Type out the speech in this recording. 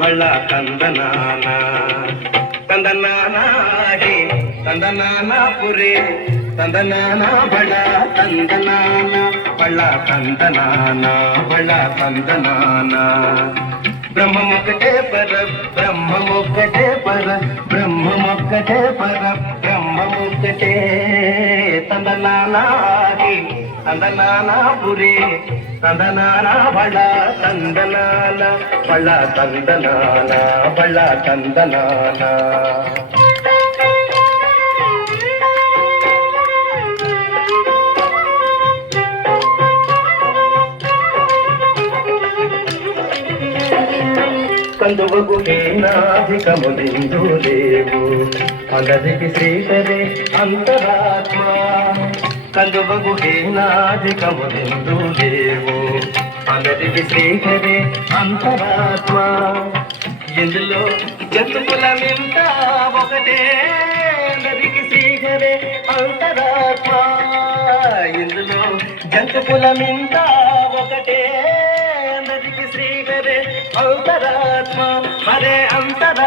ಬಳ್ಳ ತಂದನಾನ ತಂದನಾನ ಹೇ ತಂದನಾನ ಪುರಿ ತಂದನಾನ ಬಳ್ಳ ತಂದನಾನ ಬಳ್ಳ ತಂದನಾನ ಬಳ್ಳ ತಂದನಾನ బ్రహ్మమొక్కటే పర బ్రహ్మమొక్కటే పర బ్రహ్మమొక్కటే పర బ్రహ్మమొక్కటే తందనానాది తందనానాపురి తందనాన బళ తందనాన బళ తందనాన బళ తందనాన కందువగు హీనాధికములిందు లేవు అందరికి శ్రీకరే అంతరాత్మ కందువగు హీనాధికములిందు లేవు అందరికి శ్రీకరే అంతరాత్మ ఇందులో జంతుకులమింత ఒకటే అందరికి శ్రీకరే అంతరాత్మ ఇందులో జంతుకులమింత ఒకటే అందరికి శ్రీకరే అంతరాత్మ మరే అంతరా